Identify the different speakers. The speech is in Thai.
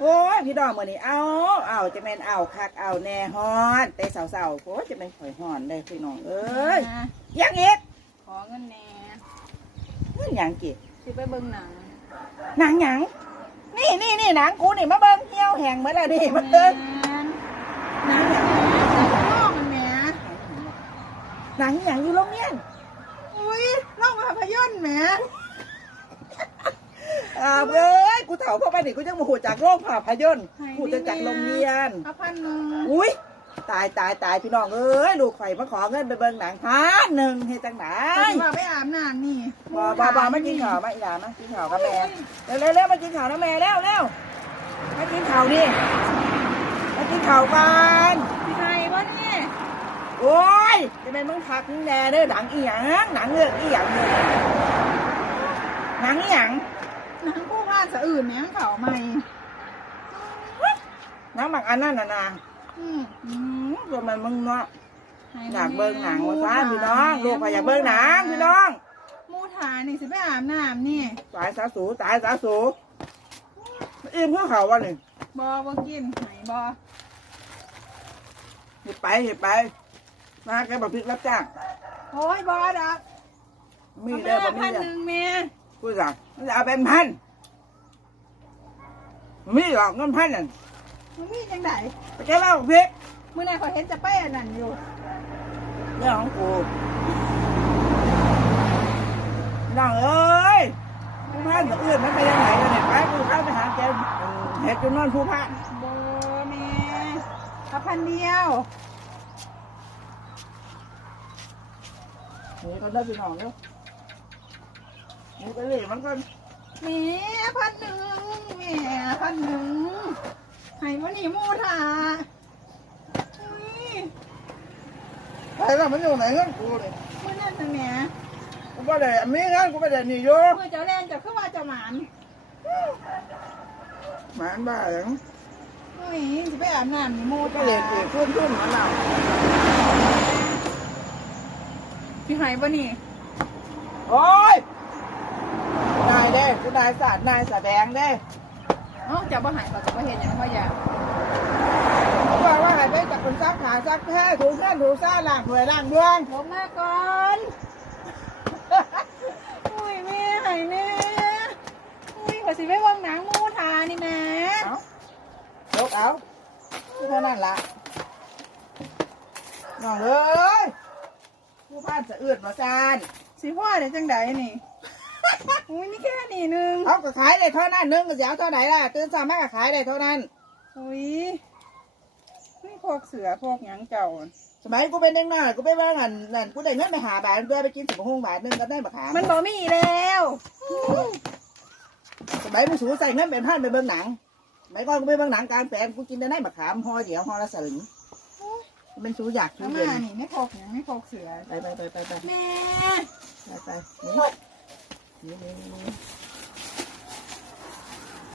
Speaker 1: โอ้ยพี่ดอกมือนี่เอาเอาจะเป็นเอาคักเอาแน่ฮอนแต่สาวๆโอ้ยจะเป็นข่อยฮอนได้พี่น้องเอ้ยยังอีก
Speaker 2: ขอเงินแหน่
Speaker 1: เงินหยังกี่
Speaker 2: สิไปเบิ่งหนัง
Speaker 1: หนังหยังนี่นี่นี่หนังกูนี่มาเบิ้งเหี่ยวแห้งมาแล้วนี่มาเบิ้ง
Speaker 2: แม่น
Speaker 1: หนังหยัง
Speaker 2: น้องมันแหม่
Speaker 1: หนังหยังอยู่โรงเรียน
Speaker 2: อุ้ยน้องภาพยนตร์แหม่
Speaker 1: อ่าเอ้ยกูเถาเข้าไปนี่กูยังมาหูจากโลกภาพยนตร์กูจะจากโรงเรียน
Speaker 2: เอาพันหนึ่ง
Speaker 1: อุ้ยตายตายตายพี่น้องเอ้ยลูกไข่มาขอเงินไปเบิ่งหนังพันหนึ่งเฮ็ดจังไหน
Speaker 2: ไปว่าไปอาบน้ำนี่
Speaker 1: บ่บ่บ่มากินข้าวมาอีหลามากินข้าวกับแม่เร็วเร็วเร็วมากินข้าวนะแม่เร็วเร็วมากินข้าวนี่มากินข้าวกัน
Speaker 2: พี่ไทยบ่นี่
Speaker 1: โอ้ยจะเป็นมึงพักมึงแน่เด้อหนังอีหยังหนังเรื่องอีหยังเนี่ยหนังอีหยัง
Speaker 2: ห นังกู้พานสะอื่นเนี่ยเขาใหม่
Speaker 1: หนังบางอันนั่นน่ะนะ
Speaker 2: อืม
Speaker 1: อืมตัวมันมึงเนาะ
Speaker 2: ให้
Speaker 1: อยากเบิ่งหนังว่าซ่าพี่น้องลูกก็อยากเบิ่งหนังพี่น้อง
Speaker 2: หมูถานี่สิไปอาบน้ำนี่
Speaker 1: ตายสาสูตายสาสูอิ่มเพื่อเขาวะนี่
Speaker 2: บอบ่กินไหนบอ
Speaker 1: เห็ดไปเห็ดไปมาแกบอกพริกรับจ้าง
Speaker 2: โอ้ยบอดอก
Speaker 1: มี
Speaker 2: เอา
Speaker 1: เด้อ
Speaker 2: แม่
Speaker 1: บ่มี
Speaker 2: พัน
Speaker 1: เด้อ
Speaker 2: หนึ่งแม่
Speaker 1: พูดสั่งมันจะเอาเป็นพัน มีหรอกเงินพันนั่น
Speaker 2: มันมีจังได
Speaker 1: ไปแกเล่าพริก
Speaker 2: มื่อไหร่ขอยเห็นจะไปอันนั้นอยู่
Speaker 1: เรื่องของกูน้องเอ้ยผู้พันตัวอื่นมันไปยังไงกันเนี่ยไปกูเข้าไปหาแกเห็ดจนนอนผู้พัน
Speaker 2: บอแม่เอาพันเดียว
Speaker 1: นี่ก็ได้พี่น้องเนาะนี่ไปเลยมันก็
Speaker 2: แม่พันหนึ่งแม่พันหนึ่งให้วันนี้หมูถาอุ้ย
Speaker 1: ไปแล้วมันอยู่ไหนเงินกูเนี่ย
Speaker 2: มื่อนั้นนะแม่
Speaker 1: กูไม่ได้มีเงินกูไม่ได้หนี่อยู่
Speaker 2: เมื่อเจ้าแรงเจะขึ้นว่าเจ้าหมาน
Speaker 1: หมาบ้าเหรอ
Speaker 2: อุ้ยจะไปอาบน้ำนี่หมู
Speaker 1: ก็
Speaker 2: ถา
Speaker 1: เลยเกิดขึ้นขึ้นมาแล้ว
Speaker 2: พี่ให้บ่นี่
Speaker 1: โอ้ย นายเด้คือนายศาสตร์นายแสดงเด้
Speaker 2: เอ้าเจ้าบ่ใหายเขาจะบ่เห็นหยังเขาอยาก
Speaker 1: เขาบอกว่าให้ไปจากคนซักขาซักแพ้ถูเส้นถูซ่าล่างถวยล่างดวง
Speaker 2: ผมมาก่อนอุ้ยแม่ใหายแม่อุ้ยขอสิไปเวางหนังหมูทานี่แม่
Speaker 1: เอายกเอาเท่านั้นละน้องเอ้ยผู้พันสะอืดมาซาน
Speaker 2: สิพ่อเดี๋ยวจังไดนี่ อุ้ยนี่แค่นี้หนึง
Speaker 1: เอาก็ขายได้เท่านั้นหนึงก็จะเอาเท่าไหนล่ะตื่นสามารถก็ขายได้เท่านั้น
Speaker 2: อุ้ยนี่พวกเสือพวกหยังเจ้า
Speaker 1: สมัยกูเป็นเด็กน้อยกูไปว่างันนั่นกูได้เงินไปหาบาทด้วยไปกินสิบหงบาทหนึงก็ได้บักขาม
Speaker 2: มันบ่มีแล้ว
Speaker 1: สมัยมึงสูใส่เงินเป็นพันไปเบิ่งหนังสมัยก่อนกูไปเบิ่งหนังกลางแปลงกูกินได้ได้บักขามห่อเดียวห่อละสลึงเป็นสูอยากสู
Speaker 2: เอา
Speaker 1: เย็
Speaker 2: มานนี่ไม่พกหยังไม่พกเสือ
Speaker 1: ไปไปไปไปไป
Speaker 2: แม่
Speaker 1: ไปไปนี่นี่ นี่นี่